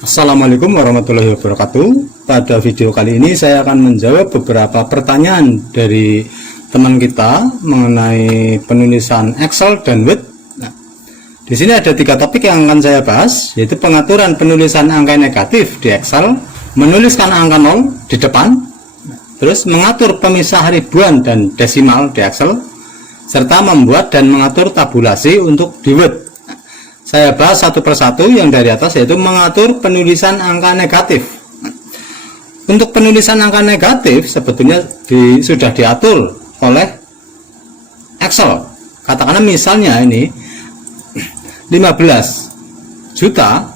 Assalamualaikum warahmatullahi wabarakatuh. Pada video kali ini saya akan menjawab beberapa pertanyaan dari teman kita mengenai penulisan Excel dan Word. Nah, di sini ada 3 topik yang akan saya bahas, yaitu pengaturan penulisan angka negatif di Excel, menuliskan angka 0 di depan, terus mengatur pemisah ribuan dan desimal di Excel, serta membuat dan mengatur tabulasi untuk di Word. Saya bahas satu persatu yang dari atas, yaitu mengatur penulisan angka negatif. Untuk penulisan angka negatif sebetulnya sudah diatur oleh Excel. Katakanlah misalnya ini 15 juta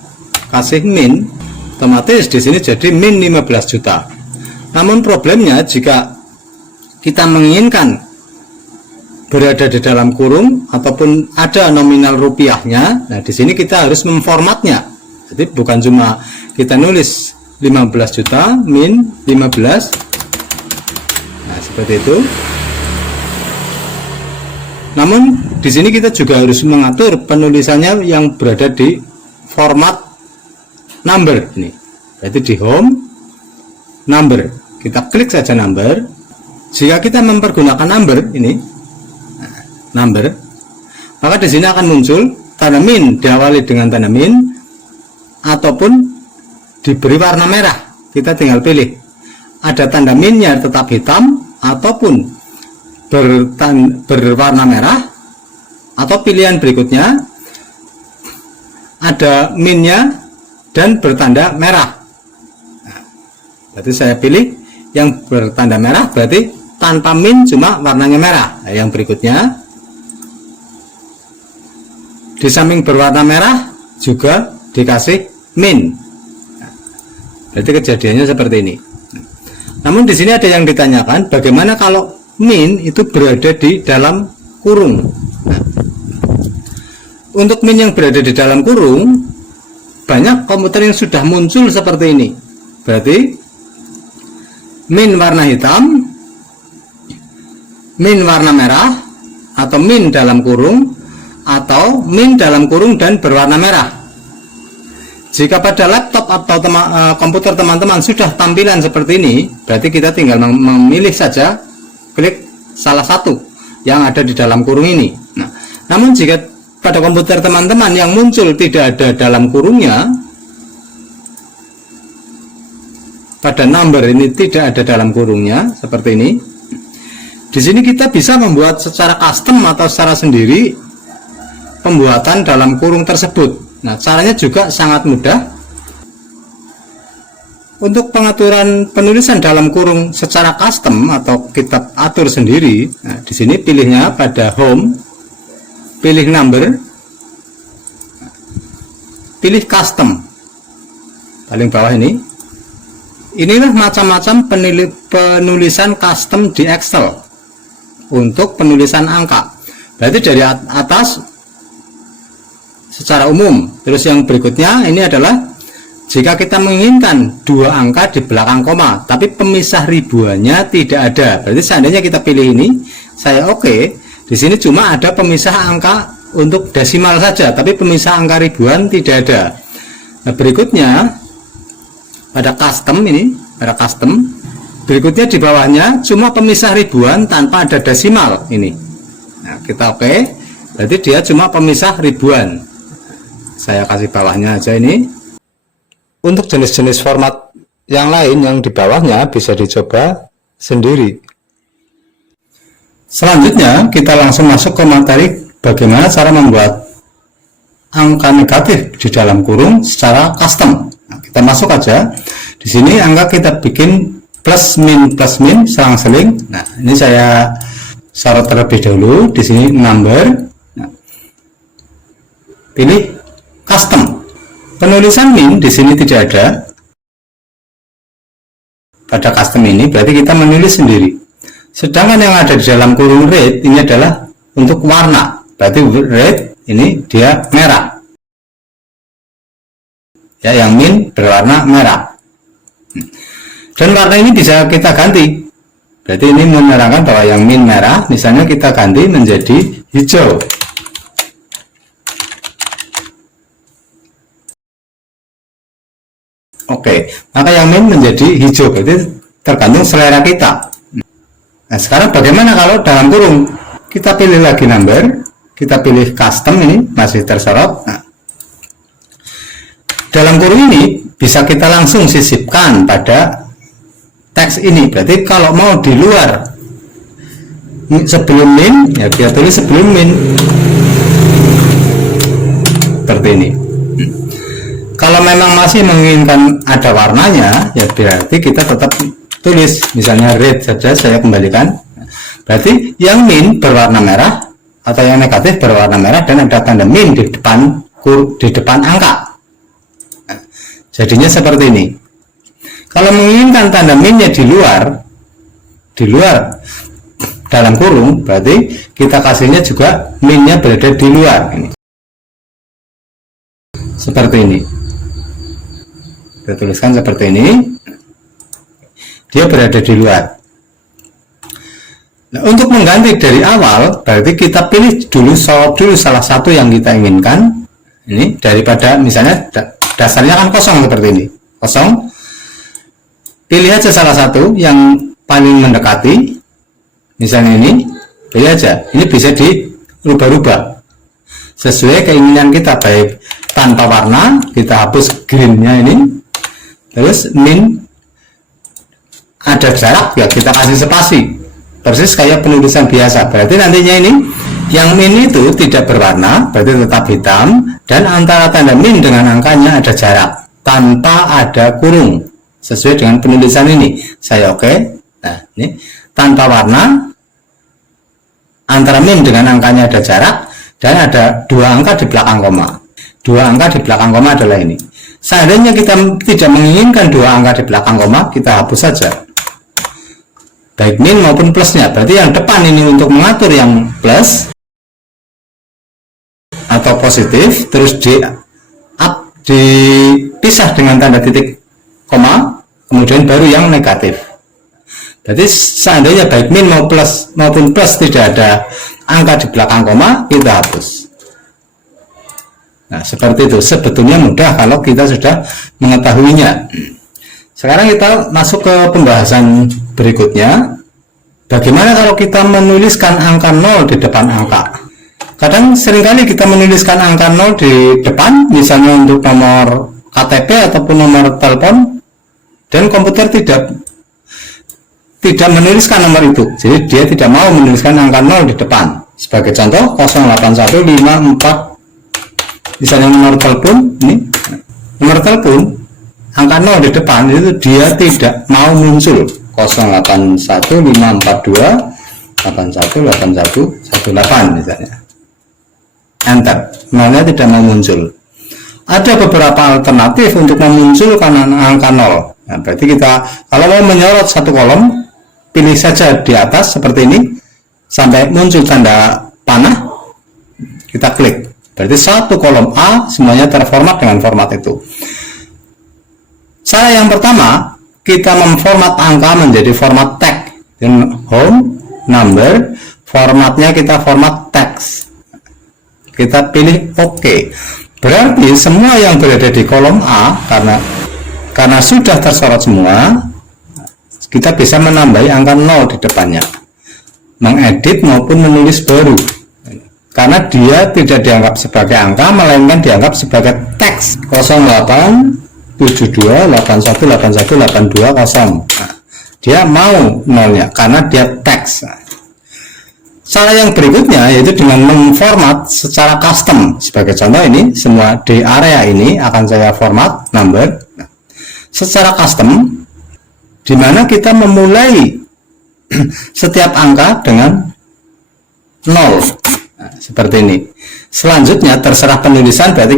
kasih min, otomatis di sini jadi min 15 juta. Namun problemnya jika kita menginginkan berada di dalam kurung ataupun ada nominal rupiahnya, nah di sini kita harus memformatnya. Jadi bukan cuma kita nulis 15 juta min 15, nah seperti itu. Namun di sini kita juga harus mengatur penulisannya yang berada di format number ini. Berarti di home number, kita klik saja number. Jika kita mempergunakan number ini, number, maka di sini akan muncul tanda min diawali dengan tanda min ataupun diberi warna merah. Kita tinggal pilih, ada tanda minnya tetap hitam ataupun berwarna merah, atau pilihan berikutnya ada minnya dan bertanda merah. Nah, berarti saya pilih yang bertanda merah, berarti tanpa min cuma warnanya merah. Nah, yang berikutnya di samping berwarna merah juga dikasih min. Berarti kejadiannya seperti ini. Namun di sini ada yang ditanyakan, bagaimana kalau min itu berada di dalam kurung? Nah, untuk min yang berada di dalam kurung, banyak komputer yang sudah muncul seperti ini. Berarti min warna hitam, min warna merah, atau min dalam kurung, atau min dalam kurung dan berwarna merah. Jika pada laptop atau komputer teman-teman sudah tampilan seperti ini, berarti kita tinggal memilih saja, klik salah satu yang ada di dalam kurung ini. Nah, namun jika pada komputer teman-teman yang muncul tidak ada dalam kurungnya, pada number ini tidak ada dalam kurungnya seperti ini, di sini kita bisa membuat secara custom atau secara sendiri pembuatan dalam kurung tersebut. Nah, caranya juga sangat mudah. Untuk pengaturan penulisan dalam kurung secara custom atau kita atur sendiri, nah, di sini pilihnya pada home, pilih number, pilih custom, paling bawah ini. Inilah macam-macam penulisan custom di Excel untuk penulisan angka. Berarti dari atas secara umum. Terus yang berikutnya ini adalah jika kita menginginkan 2 angka di belakang koma tapi pemisah ribuannya tidak ada, berarti seandainya kita pilih ini, saya oke, di sini cuma ada pemisah angka untuk desimal saja tapi pemisah angka ribuan tidak ada. Nah, berikutnya pada custom ini, pada custom berikutnya di bawahnya cuma pemisah ribuan tanpa ada desimal ini. Nah, kita oke, berarti dia cuma pemisah ribuan. Saya kasih bawahnya aja ini. Untuk jenis-jenis format yang lain yang di bawahnya bisa dicoba sendiri. Selanjutnya kita langsung masuk ke materi bagaimana cara membuat angka negatif di dalam kurung secara custom. Nah, kita masuk aja. Di sini angka kita bikin plus min selang-seling. Nah, ini saya sorot terlebih dahulu. Di sini number. Nah, pilih custom. Penulisan min di sini tidak ada. Pada custom ini berarti kita menulis sendiri. Sedangkan yang ada di dalam kurung red ini adalah untuk warna. Berarti red ini dia merah. Ya, yang min berwarna merah. Dan warna ini bisa kita ganti. Berarti ini menerangkan bahwa yang min merah, misalnya kita ganti menjadi hijau. Oke, maka yang min menjadi hijau, berarti tergantung selera kita. Nah, sekarang bagaimana kalau dalam kurung? Kita pilih lagi number, kita pilih custom, ini masih tersorot. Nah, dalam kurung ini bisa kita langsung sisipkan pada teks ini. Berarti kalau mau di luar sebelum min, ya kita tulis sebelum min seperti ini. Kalau memang masih menginginkan ada warnanya, ya berarti kita tetap tulis misalnya red saja, saya kembalikan. Berarti yang min berwarna merah atau yang negatif berwarna merah dan ada tanda min di depan angka. Nah, jadinya seperti ini. Kalau menginginkan tanda minnya di luar dalam kurung, berarti kita kasihnya juga minnya berada di luar. Ini seperti ini. Kita tuliskan seperti ini, dia berada di luar. Nah, untuk mengganti dari awal, berarti kita pilih dulu salah satu yang kita inginkan. Ini daripada misalnya dasarnya kan kosong seperti ini, kosong. Pilih aja salah satu yang paling mendekati, misalnya ini, pilih aja. Ini bisa dirubah-rubah sesuai keinginan kita, baik tanpa warna, kita hapus greennya ini. Terus min ada jarak, ya kita kasih spasi, persis kayak penulisan biasa. Berarti nantinya ini yang min itu tidak berwarna, berarti tetap hitam, dan antara tanda min dengan angkanya ada jarak tanpa ada kurung, sesuai dengan penulisan ini. Saya oke. Nah, ini tanpa warna, antara min dengan angkanya ada jarak, dan ada 2 angka di belakang koma. 2 angka di belakang koma adalah ini. Seandainya kita tidak menginginkan 2 angka di belakang koma, kita hapus saja, baik min maupun plusnya. Berarti yang depan ini untuk mengatur yang plus atau positif, terus dipisah dengan tanda titik koma, kemudian baru yang negatif. Berarti seandainya baik min maupun plus tidak ada angka di belakang koma, kita hapus. Nah, seperti itu. Sebetulnya mudah kalau kita sudah mengetahuinya. Sekarang kita masuk ke pembahasan berikutnya. Bagaimana kalau kita menuliskan angka 0 di depan angka? Kadang seringkali kita menuliskan angka 0 di depan, misalnya untuk nomor KTP ataupun nomor telepon, dan komputer tidak menuliskan nomor itu. Jadi dia tidak mau menuliskan angka 0 di depan. Sebagai contoh, 081544, misalnya nomor telepon, ini nomor telepon angka 0 di depan, itu dia tidak mau muncul. 081542818118 misalnya, enter, nolnya tidak mau muncul. Ada beberapa alternatif untuk memunculkan angka 0. Nah, berarti kita kalau mau menyorot satu kolom, pilih saja di atas seperti ini sampai muncul tanda panah, kita klik. Berarti satu kolom A semuanya terformat dengan format itu. Cara yang pertama, kita memformat angka menjadi format tag. Home, number, formatnya kita format teks. Kita pilih OK. Berarti semua yang berada di kolom A, karena sudah tersorot semua, kita bisa menambahi angka 0 di depannya, mengedit maupun menulis baru. Karena dia tidak dianggap sebagai angka, melainkan dianggap sebagai teks. 087281818220. Nah, dia mau nolnya karena dia teks. Cara yang berikutnya yaitu dengan memformat secara custom. Sebagai contoh, ini semua di area ini akan saya format number. Nah, secara custom, di mana kita memulai setiap angka dengan 0. Nah, seperti ini. Selanjutnya terserah penulisan, berarti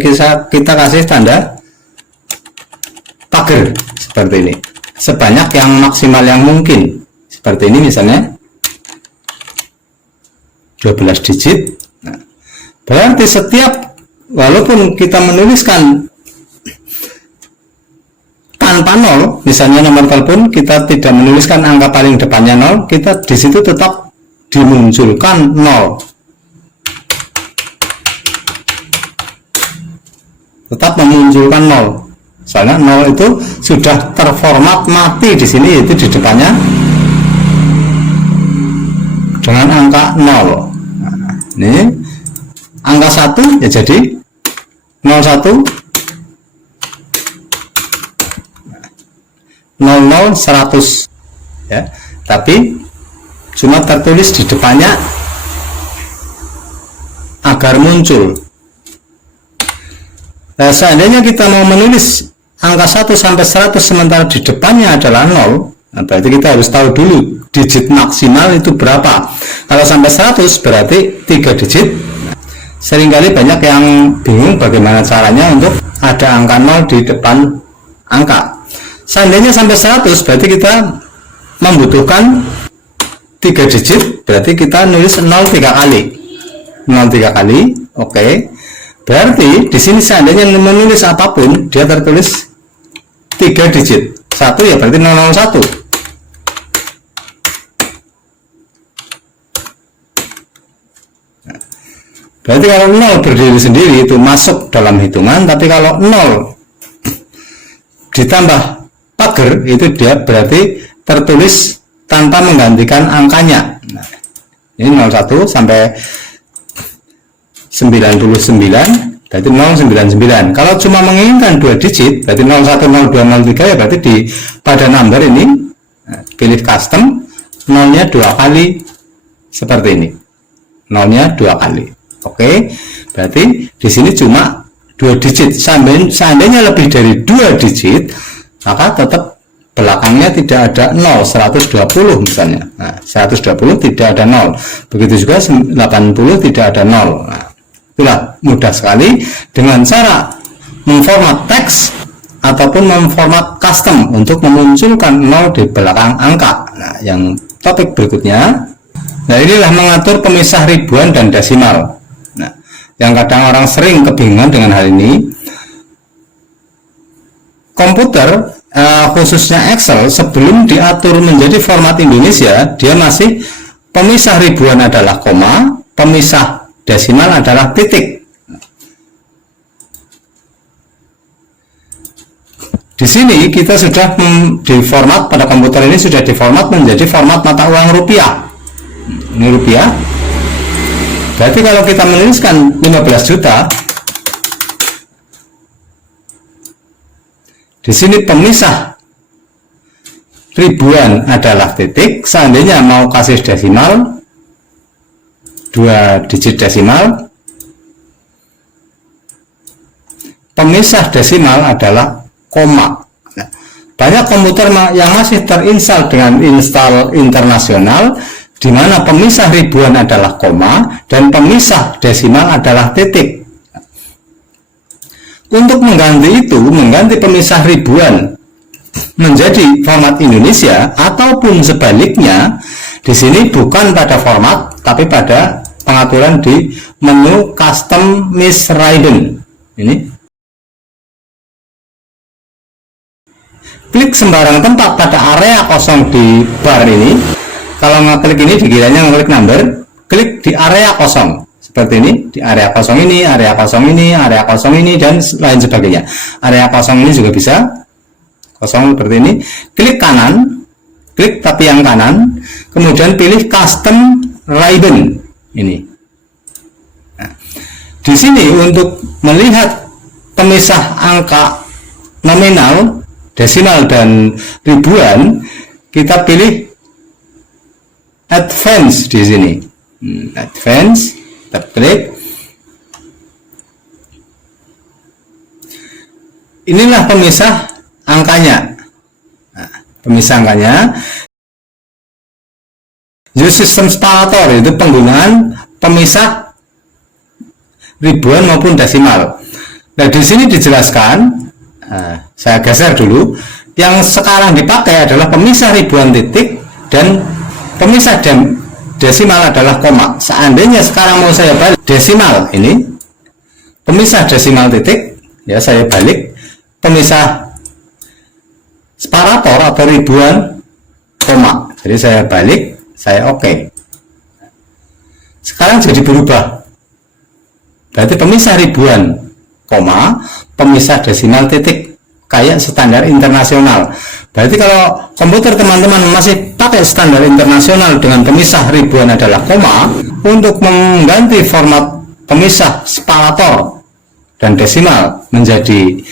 kita kasih tanda pagar seperti ini, sebanyak yang maksimal yang mungkin. Seperti ini misalnya 12 digit. Nah, berarti setiap, walaupun kita menuliskan tanpa 0, misalnya nomor telepon, kita tidak menuliskan angka paling depannya 0, kita di situ tetap dimunculkan 0. Tetap memunculkan 0. Soalnya 0 itu sudah terformat mati di sini, yaitu di depannya dengan angka 0. Nah, ini angka 1 ya jadi 01 00 100 ya, tapi cuma tertulis di depannya agar muncul. Nah, seandainya kita mau menulis angka 1 sampai 100 sementara di depannya adalah 0, nah berarti kita harus tahu dulu digit maksimal itu berapa. Kalau sampai 100 berarti 3 digit. Seringkali banyak yang bingung bagaimana caranya untuk ada angka 0 di depan angka. Seandainya sampai 100 berarti kita membutuhkan 3 digit, berarti kita nulis 0 3 kali. 0 3 kali, oke. Berarti di sini seandainya menulis apapun, dia tertulis 3 digit. 1 ya berarti 001. Berarti kalau 0 berdiri sendiri itu masuk dalam hitungan, tapi kalau 0 ditambah pagar itu dia berarti tertulis tanpa menggantikan angkanya. Nah, ini 01 sampai 99 berarti 099. Kalau cuma menginginkan 2 digit berarti 01 02 03 ya berarti pada number ini pilih custom, 0-nya 2 kali seperti ini. 0-nya 2 kali. Oke. Berarti di sini cuma 2 digit. Seandainya lebih dari 2 digit maka tetap belakangnya tidak ada 0, 120 misalnya. Nah, 120 tidak ada 0. Begitu juga 80 tidak ada 0. Nah, itulah mudah sekali dengan cara memformat teks ataupun memformat custom untuk memunculkan 0 di belakang angka. Nah, yang topik berikutnya, nah inilah mengatur pemisah ribuan dan desimal. Nah, yang kadang orang sering kebingungan dengan hal ini. Komputer khususnya Excel sebelum diatur menjadi format Indonesia, dia masih pemisah ribuan adalah koma, pemisah desimal adalah titik. Di sini kita sudah diformat, pada komputer ini sudah diformat menjadi format mata uang rupiah. Ini rupiah. Berarti kalau kita menuliskan 15 juta, di sini pemisah ribuan adalah titik. Seandainya mau kasih desimal, 2 digit desimal, pemisah desimal adalah koma. Nah, banyak komputer yang masih terinstall dengan install internasional, di mana pemisah ribuan adalah koma dan pemisah desimal adalah titik. Untuk mengganti itu, mengganti pemisah ribuan menjadi format Indonesia ataupun sebaliknya, di sini bukan pada format tapi pada pengaturan di menu custom misribbon. Ini klik sembarang tempat pada area kosong di bar ini. Kalau ngeklik ini dikiranya ngeklik number, klik di area kosong seperti ini, di area kosong ini, area kosong ini, area kosong ini, dan lain sebagainya. Area kosong ini juga bisa kosong seperti ini. Klik kanan, klik tapi yang kanan, kemudian pilih custom ribbon ini. Nah, di sini untuk melihat pemisah angka nominal, desimal, dan ribuan, kita pilih advance di sini. Advance, kita klik. Inilah pemisah angkanya. Nah, pemisah angkanya. Use system separator itu penggunaan pemisah ribuan maupun desimal. Nah, di sini dijelaskan. Saya geser dulu. Yang sekarang dipakai adalah pemisah ribuan titik dan pemisah desimal adalah koma. Seandainya sekarang mau saya balik desimal ini, pemisah desimal titik, ya saya balik pemisah separator atau ribuan koma. Jadi saya balik, saya oke. Sekarang jadi berubah. Berarti pemisah ribuan koma, pemisah desimal titik kayak standar internasional. Berarti kalau komputer teman-teman masih pakai standar internasional dengan pemisah ribuan adalah koma, untuk mengganti format pemisah separator dan desimal menjadi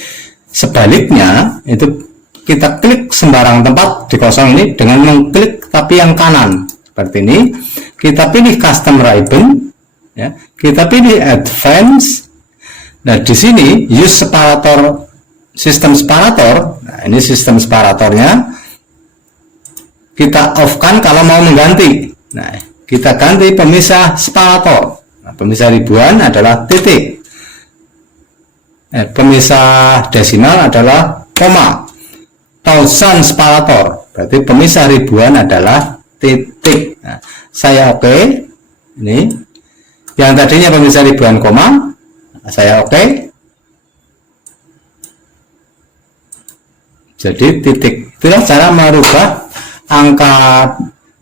sebaliknya, itu kita klik sembarang tempat di kosong ini dengan mengklik tapi yang kanan seperti ini. Kita pilih custom ribbon, ya, kita pilih advance. Nah, di sini use separator, sistem separator. Nah, ini sistem separatornya kita off kan kalau mau mengganti. Nah, kita ganti pemisah separator. Nah, pemisah ribuan adalah titik, pemisah desimal adalah koma. Thousand separator, berarti pemisah ribuan adalah titik. Nah, saya oke. Ini yang tadinya pemisah ribuan koma, saya oke. Jadi titik. Itulah cara merubah angka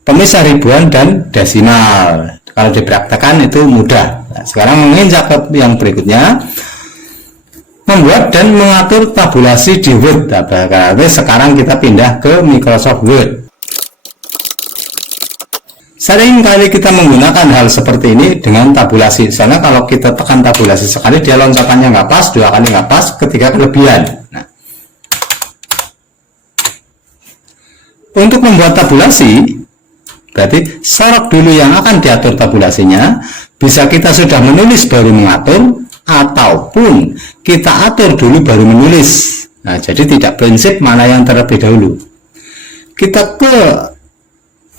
pemisah ribuan dan desimal. Kalau dipraktekkan itu mudah. Nah, sekarang menginjak ke yang berikutnya, membuat dan mengatur tabulasi di Word. Nah, berarti sekarang kita pindah ke Microsoft Word. Sering kali kita menggunakan hal seperti ini dengan tabulasi. Soalnya kalau kita tekan tabulasi sekali, dia loncatannya nggak pas, dua kali nggak pas, ketiga kelebihan. Nah, untuk membuat tabulasi, berarti sorot dulu yang akan diatur tabulasinya. Bisa kita sudah menulis baru mengatur, ataupun kita atur dulu baru menulis. Nah, jadi tidak prinsip mana yang terlebih dahulu. Kita ke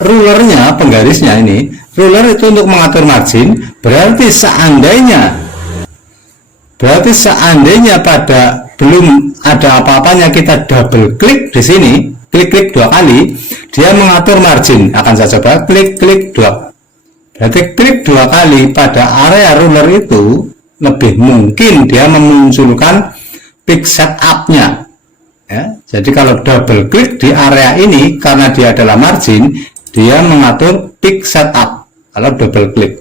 rulernya, penggarisnya ini. Ruler itu untuk mengatur margin. Berarti seandainya pada belum ada apa-apanya kita double klik di sini, klik dua kali, dia mengatur margin. Akan saya coba klik dua. Berarti klik dua kali pada area ruler itu, lebih mungkin dia memunculkan peak setup-nya. Ya, jadi kalau double klik di area ini, karena dia adalah margin, dia mengatur peak setup. Kalau double klik.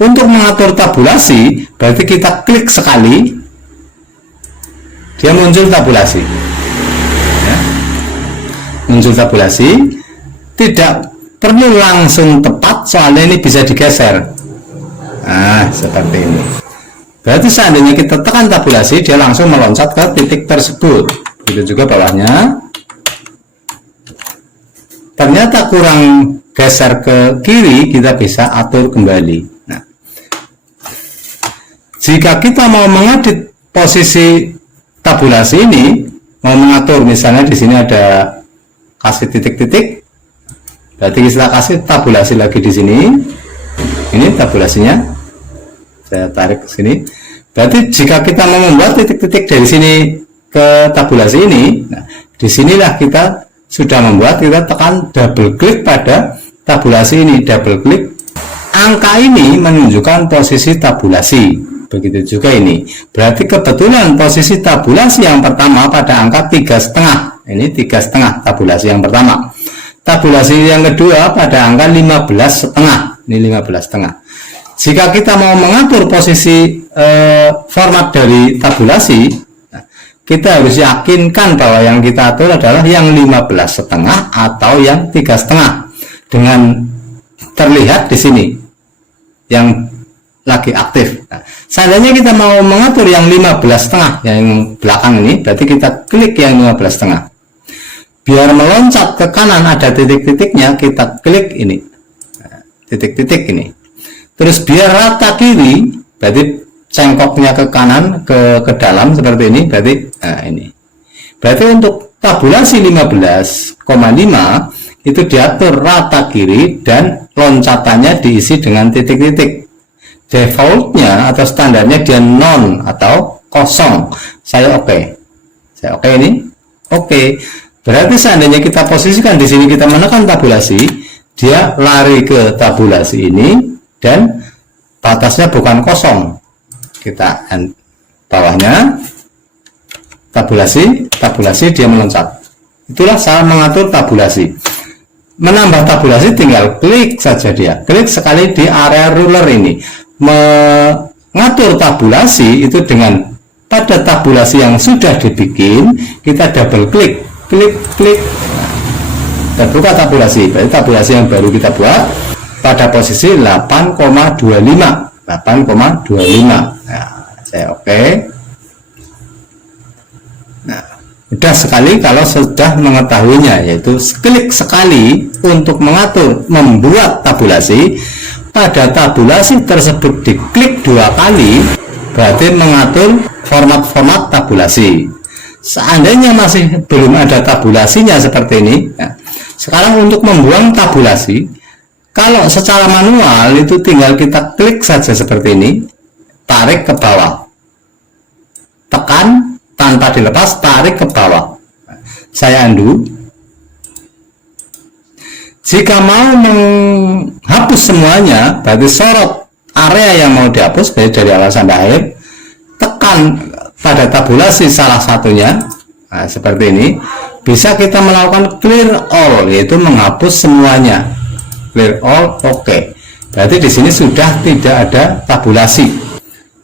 Untuk mengatur tabulasi, berarti kita klik sekali, dia muncul tabulasi. Ya, muncul tabulasi. Tidak perlu langsung tepat, soalnya ini bisa digeser. Nah, seperti ini. Berarti seandainya kita tekan tabulasi, dia langsung meloncat ke titik tersebut. Itu juga bawahnya. Ternyata kurang geser ke kiri, kita bisa atur kembali. Nah, jika kita mau mengedit posisi tabulasi ini, mau mengatur, misalnya di sini ada kasih titik-titik, berarti kita kasih tabulasi lagi di sini. Ini tabulasinya. Saya tarik ke sini. Berarti jika kita mau membuat titik-titik dari sini ke tabulasi ini, nah, disinilah kita sudah membuat. Kita tekan double klik pada tabulasi ini, double klik. Angka ini menunjukkan posisi tabulasi. Begitu juga ini. Berarti kebetulan posisi tabulasi yang pertama pada angka 3,5. Ini 3,5 tabulasi yang pertama. Tabulasi yang kedua pada angka 15,5. Ini 15,5. Jika kita mau mengatur posisi format dari tabulasi, nah, kita harus yakinkan bahwa yang kita atur adalah yang 15,5 atau yang 3,5. Dengan terlihat di sini yang lagi aktif. Nah, seandainya kita mau mengatur yang 15,5, yang belakang ini, berarti kita klik yang 15,5. Biar meloncat ke kanan ada titik-titiknya, kita klik ini. Nah, titik-titik ini. Terus biar rata kiri, berarti cengkoknya ke kanan, ke dalam seperti ini, berarti nah ini. Berarti untuk tabulasi 15,5 itu diatur rata kiri dan loncatannya diisi dengan titik-titik. Defaultnya atau standarnya dia non atau kosong. Saya oke. Saya oke ini. Oke. Berarti seandainya kita posisikan di sini, kita menekan tabulasi, dia lari ke tabulasi ini. Dan batasnya bukan kosong. Kita bawahnya tabulasi dia meloncat. Itulah cara mengatur tabulasi. Menambah tabulasi tinggal klik saja dia. Klik sekali di area ruler ini. Mengatur tabulasi itu dengan pada tabulasi yang sudah dibikin, kita double klik, klik, terbuka tabulasi. Berarti tabulasi yang baru kita buat pada posisi 8,25. Nah, saya oke. Nah, mudah sekali kalau sudah mengetahuinya, yaitu klik sekali untuk mengatur membuat tabulasi. Pada tabulasi tersebut diklik 2 kali, berarti mengatur format-format tabulasi. Seandainya masih belum ada tabulasinya seperti ini, ya, sekarang untuk membuang tabulasi, kalau secara manual itu tinggal kita klik saja seperti ini, tarik ke bawah, tekan tanpa dilepas, tarik ke bawah. Saya undo. Jika mau menghapus semuanya, berarti sorot area yang mau dihapus, dari awal sampai akhir, tekan pada tabulasi salah satunya. Nah, seperti ini. Bisa kita melakukan clear all, yaitu menghapus semuanya. Clear all, oke. Berarti di sini sudah tidak ada tabulasi.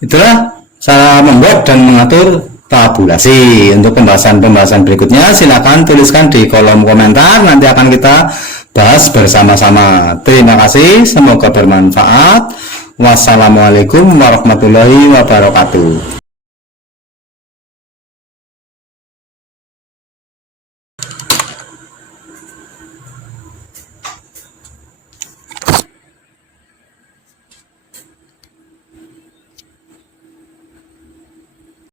Itulah cara membuat dan mengatur tabulasi. Untuk pembahasan-pembahasan berikutnya, silakan tuliskan di kolom komentar. Nanti akan kita bahas bersama-sama. Terima kasih, semoga bermanfaat. Wassalamualaikum warahmatullahi wabarakatuh.